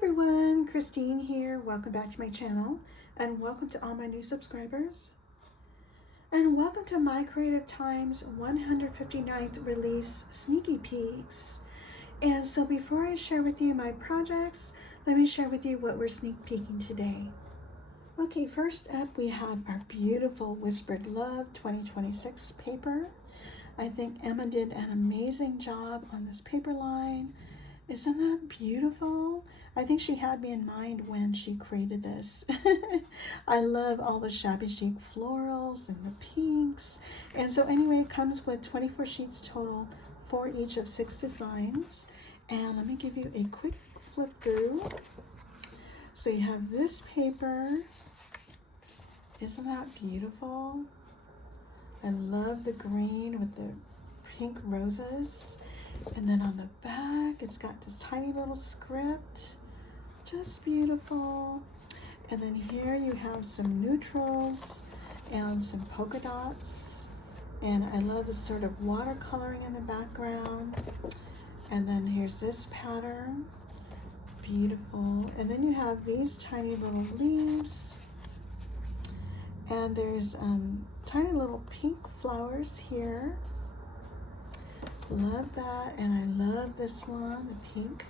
Everyone, Christine here. Welcome back to my channel and welcome to all my new subscribers. And welcome to My Creative Time's 159th release sneaky peeks. And so before I share with you my projects, let me share with you what we're sneak peeking today. Okay, first up we have our beautiful Whispered Love 2026 paper. I think Emma did an amazing job on this paper line. Isn't that beautiful? I think she had me in mind when she created this. I love all the shabby chic florals and the pinks. And so anyway, it comes with 24 sheets total for each of 6 designs. And let me give you a quick flip through. So you have this paper. Isn't that beautiful? I love the green with the pink roses. And then on the back, it's got this tiny little script. Just beautiful. And then here you have some neutrals and some polka dots. And I love this sort of watercoloring in the background. And then here's this pattern. Beautiful. And then you have these tiny little leaves. And there's tiny little pink flowers here. Love that. And I love this one, the pink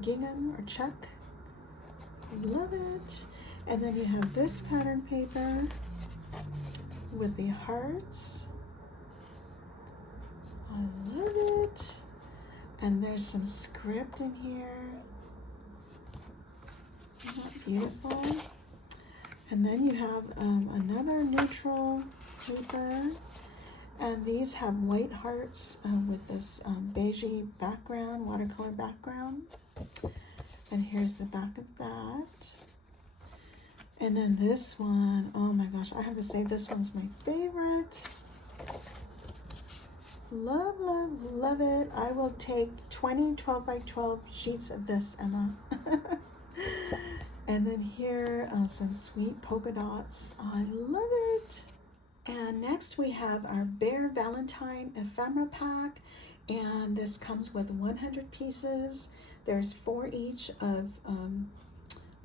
gingham or check. Love it. And then you have this pattern paper with the hearts. I love it. And there's some script in here. Isn't that beautiful? And then you have another neutral paper. And these have white hearts with this beigey background, watercolor background. And here's the back of that. And then this one, oh my gosh, I have to say this one's my favorite. Love, love, love it. I will take 20 12 by 12 sheets of this, Emma. And then here, some sweet polka dots. I love it. And next we have our Bare Valentine ephemera pack. And this comes with 100 pieces. There's 4 each of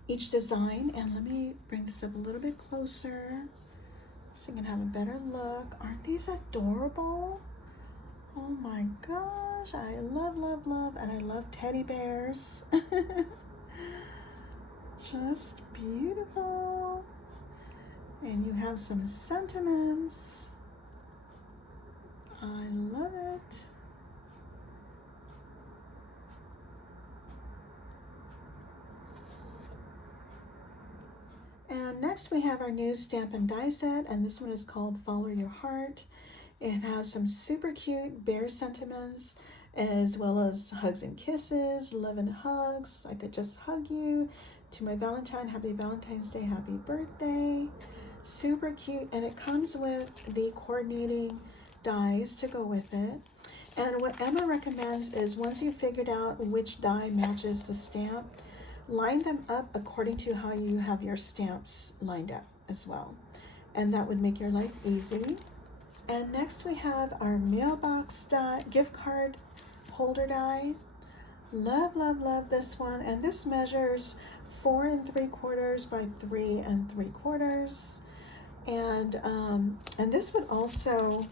each design. And let me bring this up a little bit closer so you can have a better look. Aren't these adorable? Oh my gosh, I love, love, love, and I love teddy bears. Just beautiful. And you have some sentiments. I love it. And next we have our new stamp and die set, and this one is called Follow Your Heart. It has some super cute bear sentiments, as well as hugs and kisses, love and hugs. I could just hug you. To my Valentine, happy Valentine's Day, happy birthday. Super cute, and it comes with the coordinating dies to go with it. And what Emma recommends is once you've figured out which die matches the stamp, line them up according to how you have your stamps lined up as well. And that would make your life easy. And next we have our Mailbox die, gift card holder die. Love, love, love this one. And this measures 4 3/4 by 3 3/4. And this would also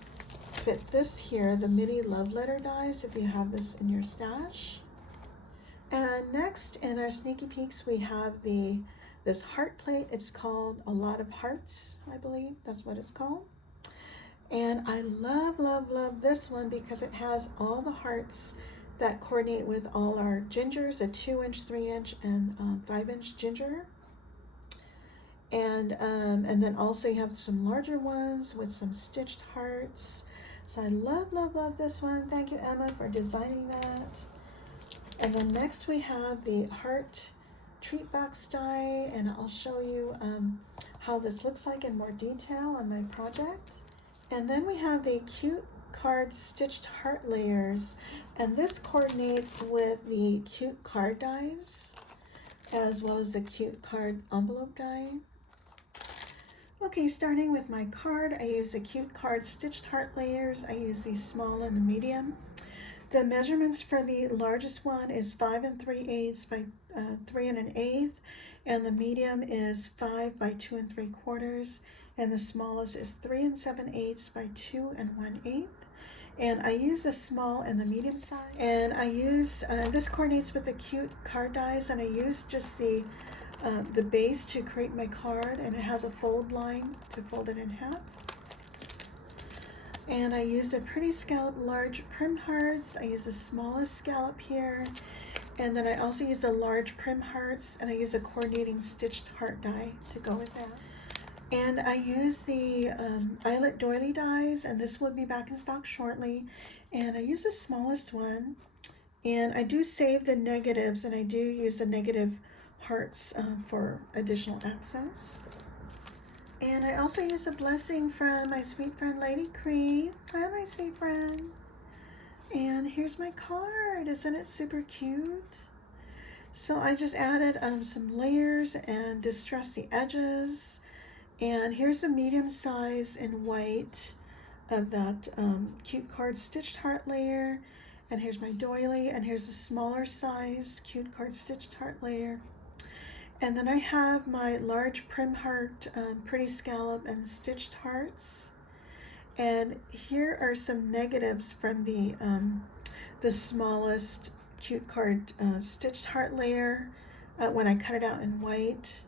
fit this here, the midi love letter dies, if you have this in your stash. And next in our sneaky peeks we have this heart plate. It's called A Lot of Hearts, I believe that's what it's called. And I love, love, love this one because it has all the hearts that coordinate with all our gingers, a 2-inch, 3-inch, and 5-inch ginger. And then also you have some larger ones with some stitched hearts. So I love, love, love this one. Thank you, Emma, for designing that. And then next we have the heart treat box die, and I'll show you how this looks like in more detail on my project. And then we have the cute card stitched heart layers, and this coordinates with the cute card dies as well as the cute card envelope die. Okay, starting with my card, I use the cute card stitched heart layers. I use the small and the medium. The measurements for the largest one is 5 3/8 by 3 1/8, and the medium is 5 by 2 3/4, and the smallest is 3 7/8 by 2 1/8. And I use the small and the medium size. And I use, this coordinates with the cute card dies, and I use just the base to create my card, and it has a fold line to fold it in half. And I used a Pretty Scallop large Prim hearts. I use the smallest scallop here. And then I also used a large Prim hearts, and I use a coordinating stitched heart die to go with that. And I use the Eyelet Doily dies, and this will be back in stock shortly. And I use the smallest one. And I do save the negatives, and I do use the negative hearts for additional accents. And I also use a blessing from my sweet friend Lady Cree. Hi, my sweet friend. And here's my card. Isn't it super cute? So I just added some layers and distressed the edges. And here's the medium size in white of that cute card stitched heart layer. And here's my doily. And here's the smaller size cute card stitched heart layer. And then I have my large Prim heart, Pretty Scallop, and stitched hearts. And here are some negatives from the smallest cute card stitched heart layer when I cut it out in white.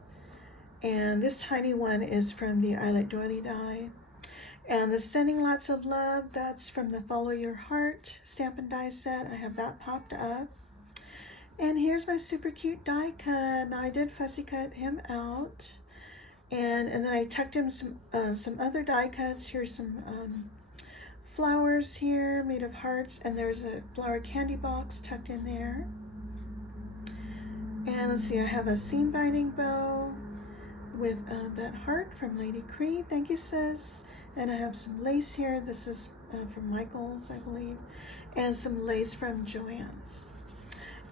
And this tiny one is from the Eyelet Doily Die. And the Sending Lots of Love, that's from the Follow Your Heart Stampin' Die set. I have that popped up. And here's my super cute die cut. Now I did fussy cut him out, and then I tucked him some other die cuts. Here's some flowers here made of hearts, and there's a flower candy box tucked in there. And let's see, I have a seam binding bow with that heart from Lady Cree. Thank you, sis. And I have some lace here. This is from Michael's, I believe, and some lace from Joann's.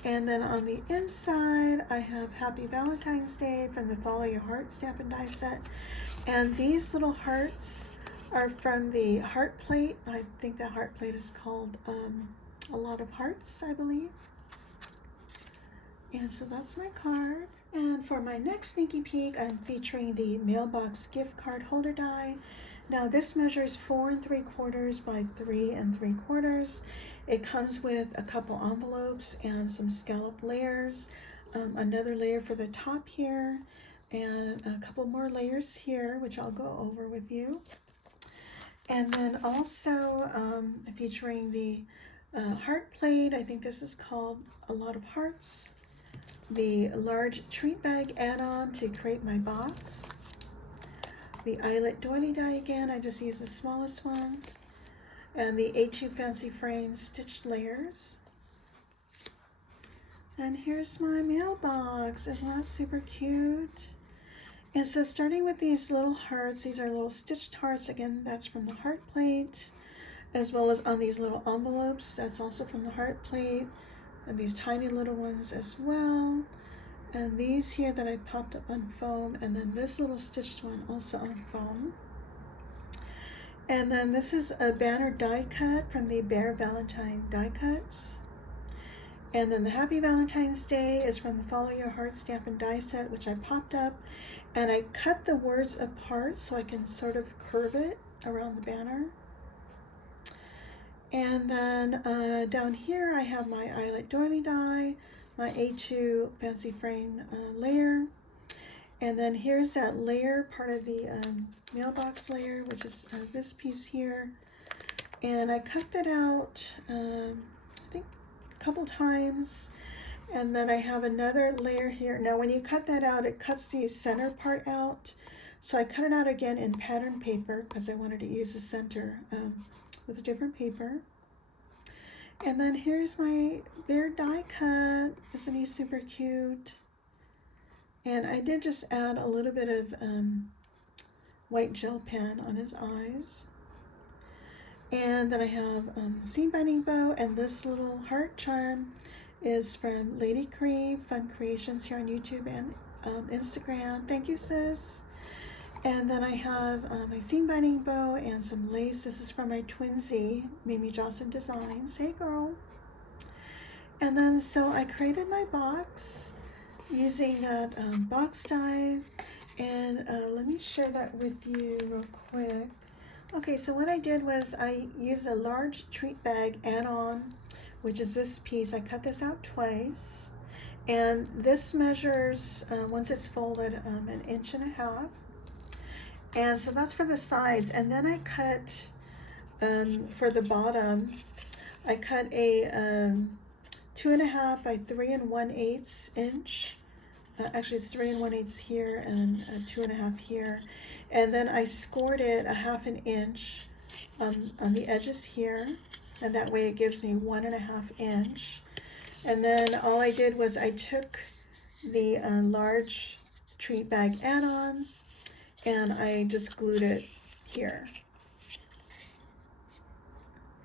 And then on the inside, I have Happy Valentine's Day from the Follow Your Heart Stampin' Die set. And these little hearts are from the heart plate. I think that heart plate is called A Lot of Hearts, I believe. And so that's my card. And for my next sneaky peek, I'm featuring the Mailbox gift card holder die. Now this measures 4 3/4 by 3 3/4. It comes with a couple envelopes and some scallop layers, another layer for the top here, and a couple more layers here, which I'll go over with you. And then also featuring the heart plate. I think this is called A Lot of Hearts. The large treat bag add-on to create my box. The Eyelet Doily Die again, I just used the smallest one. And the A2 Fancy Frame stitched layers. And here's my mailbox. Isn't that super cute? And so starting with these little hearts, these are little stitched hearts. Again, that's from the heart plate, as well as on these little envelopes. That's also from the heart plate. And these tiny little ones as well. And these here that I popped up on foam. And then this little stitched one also on foam. And then this is a banner die cut from the Bear Valentine die cuts. And then the Happy Valentine's Day is from the Follow Your Heart Stampin' Die set, which I popped up. And I cut the words apart so I can sort of curve it around the banner. And then down here I have my Eyelet Doily Die, my A2 Fancy Frame layer. And then here's that layer, part of the mailbox layer, which is this piece here. And I cut that out, I think a couple times. And then I have another layer here. Now when you cut that out, it cuts the center part out. So I cut it out again in pattern paper because I wanted to use the center with a different paper. And then here's my bear die cut. Isn't he super cute? And I did just add a little bit of white gel pen on his eyes. And then I have seam binding bow, and this little heart charm is from Lady Cree Fun Creations here on YouTube and Instagram. Thank you, sis. And then I have my seam binding bow and some lace. This is from my twinsy, Mimi Johnson Designs. Hey, girl. And then so I created my box using that box die, and let me share that with you real quick. Okay, so what I did was I used a large treat bag add-on, which is this piece. I cut this out twice, and this measures, once it's folded, 1.5 inches. And so that's for the sides. And then I cut, for the bottom, I cut a 2.5 by 3 1/8 inch. Actually, it's 3 1/8 here and 2.5 here. And then I scored it 1/2 inch on the edges here, and that way it gives me 1.5 inch. And then all I did was I took the large treat bag add-on and I just glued it here.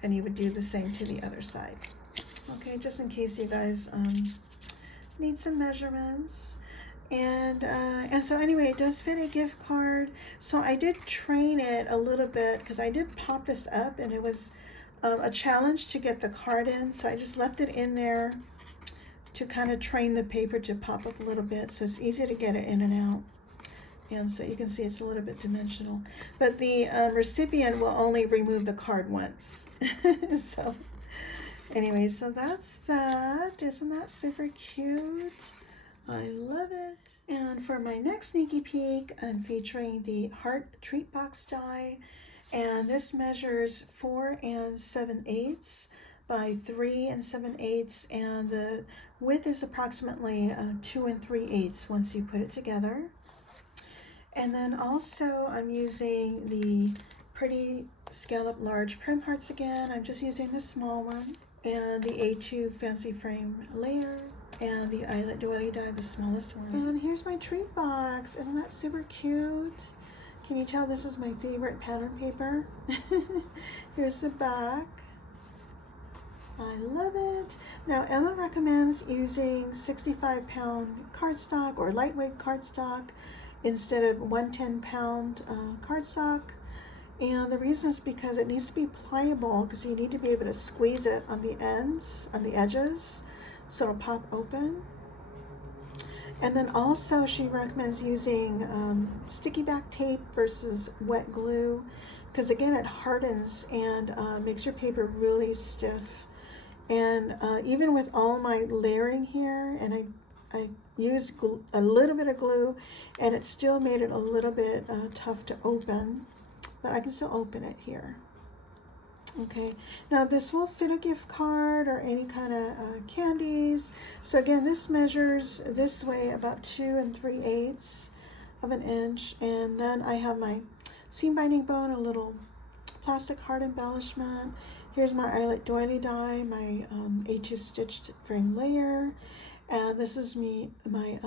And you would do the same to the other side. Okay, just in case you guys need some measurements. And so anyway, it does fit a gift card. So I did train it a little bit because I did pop this up, and it was a challenge to get the card in. So I just left it in there to kind of train the paper to pop up a little bit, so it's easy to get it in and out. And so you can see it's a little bit dimensional. But the recipient will only remove the card once. So anyway, so that's that. Isn't that super cute? I love it. And for my next sneaky peek, I'm featuring the Heart Treat Box die. And this measures 4 7/8 by 3 7/8. And the width is approximately 2 3/8 once you put it together. And then also I'm using the pretty Scallop large Prim hearts again. I'm just using the small one. And the A2 fancy frame layers. And the Eyelet Doily Die, the smallest one. And here's my treat box. Isn't that super cute? Can you tell this is my favorite pattern paper? Here's the back. I love it. Now Emma recommends using 65-pound cardstock or lightweight cardstock instead of 110-pound cardstock. And the reason is because it needs to be pliable, because you need to be able to squeeze it on the ends, on the edges, so it'll pop open. And then also she recommends using sticky back tape versus wet glue, because again it hardens and makes your paper really stiff. And even with all my layering here, and I used a little bit of glue, and it still made it a little bit tough to open, but I can still open it here. Okay, now this will fit a gift card or any kind of candies. So again, this measures this way about 2 3/8 of an inch. And then I have my seam binding bone, a little plastic heart embellishment. Here's my Eyelet Doily Die, my A2 stitched frame layer. And this is my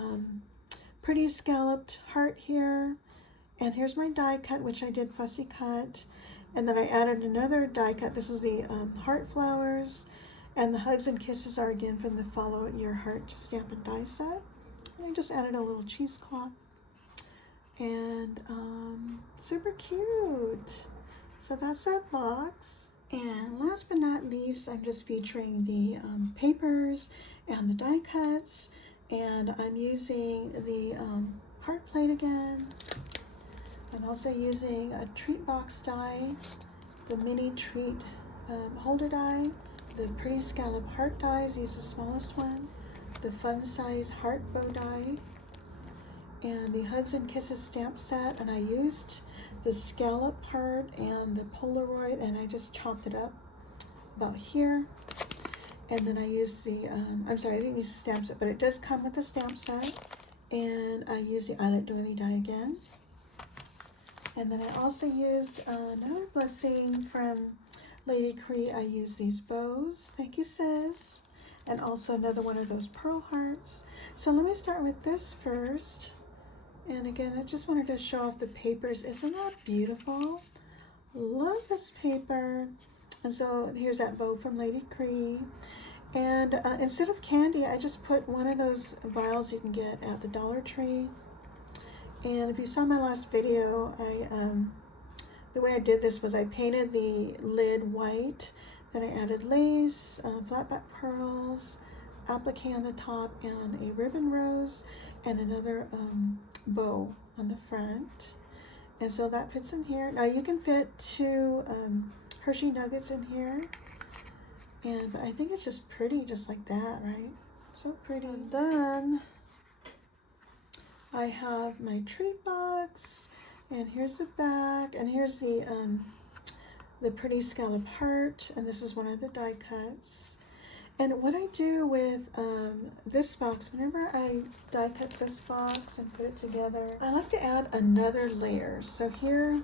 pretty scalloped heart here. And here's my die cut, which I did fussy cut. And then I added another die cut. This is the heart flowers. And the hugs and kisses are again from the Follow Your Heart Stamp and Die set. And I just added a little cheesecloth. And super cute. So that's that box. And last but not least, I'm just featuring the papers and the die cuts. And I'm using the heart plate again. I'm also using a treat box die, the mini treat holder die, the pretty scallop heart dies, these are the smallest one, the fun size heart bow die, and the hugs and kisses stamp set. And I used the scallop part and the Polaroid, and I just chopped it up about here. And then I used the, I'm sorry, I didn't use the stamp set, but it does come with the stamp set. And I used the Eyelet Doily Die again. And then I also used another blessing from Lady Cree. I used these bows. Thank you, sis. And also another one of those pearl hearts. So let me start with this first. And again, I just wanted to show off the papers. Isn't that beautiful? Love this paper. And so here's that bow from Lady Cree. And instead of candy, I just put one of those vials you can get at the Dollar Tree. And if you saw my last video, the way I did this was I painted the lid white, then I added lace, flat back pearls, applique on the top and a ribbon rose and another bow on the front. And so that fits in here. Now you can fit 2 Hershey nuggets in here. And but I think it's just pretty just like that, right? So pretty. And then I have my treat box, and here's the back, and here's the pretty scallop heart, and this is one of the die cuts. And what I do with this box, whenever I die cut this box and put it together, I like to add another layer. So here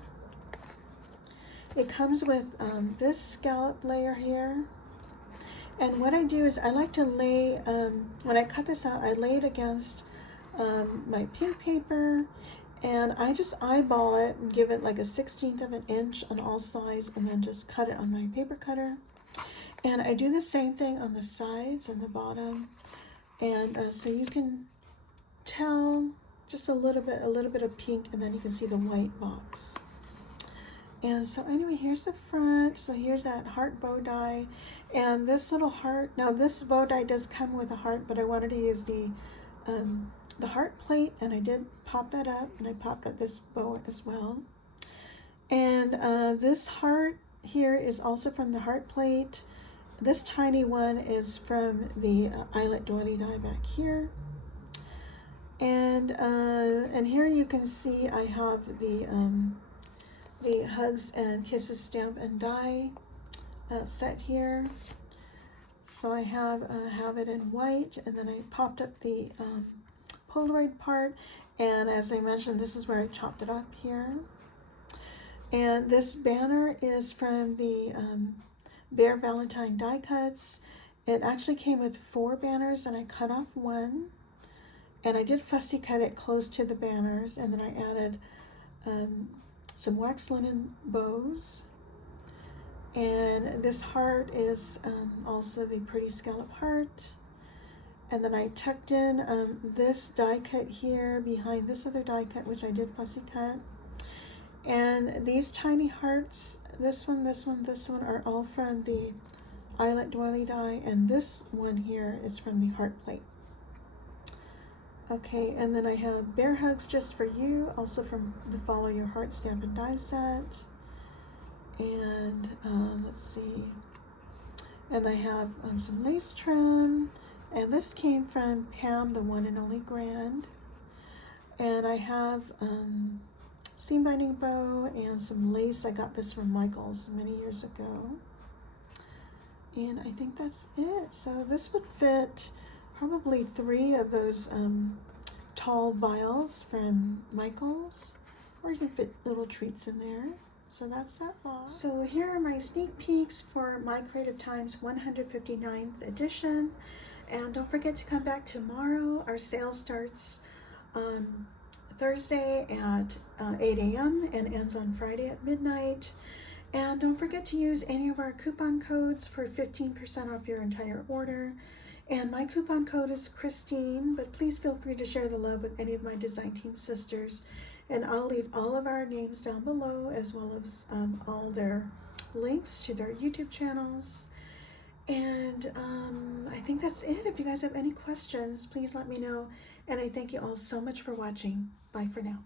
it comes with this scallop layer here. And what I do is I like to lay, when I cut this out, I lay it against my pink paper, and I just eyeball it and give it like a 1/16 of an inch on all sides, and then just cut it on my paper cutter. And I do the same thing on the sides and the bottom, and so you can tell just a little bit of pink, and then you can see the white box. And so anyway, here's the front. So here's that heart bow die, and this little heart. Now this bow die does come with a heart, but I wanted to use the heart plate, and I did pop that up, and I popped up this bow as well. And this heart here is also from the heart plate. This tiny one is from the Eyelet Doily Die back here. And here you can see I have the Hugs and Kisses stamp and die set here. So I have it in white, and then I popped up the Polaroid part, and as I mentioned, this is where I chopped it up here. And this banner is from the Bear Valentine die cuts. It actually came with 4 banners, and I cut off one, and I did fussy cut it close to the banners, and then I added some wax linen bows. And this heart is also the pretty scallop heart. And then I tucked in this die cut here behind this other die cut, which I did fussy cut. And these tiny hearts, this one, are all from the Eyelet Doily Die, and this one here is from the heart plate. Okay, and then I have Bear Hugs Just For You, also from the Follow Your Heart stamp and die set. And let's see, and I have some lace trim, and this came from Pam, the one and only Grand. And I have seam binding bow and some lace. I got this from Michael's many years ago, and I think that's it. So this would fit probably 3 of those tall vials from Michael's, or you can fit little treats in there. So that's that box. So here are my sneak peeks for My Creative Times 159th edition. And don't forget to come back tomorrow. Our sale starts Thursday at 8 a.m. and ends on Friday at midnight. And don't forget to use any of our coupon codes for 15% off your entire order. And my coupon code is Christine, but please feel free to share the love with any of my design team sisters. And I'll leave all of our names down below, as well as all their links to their YouTube channels. And I think that's it. If you guys have any questions, please let me know. And I thank you all so much for watching. Bye for now.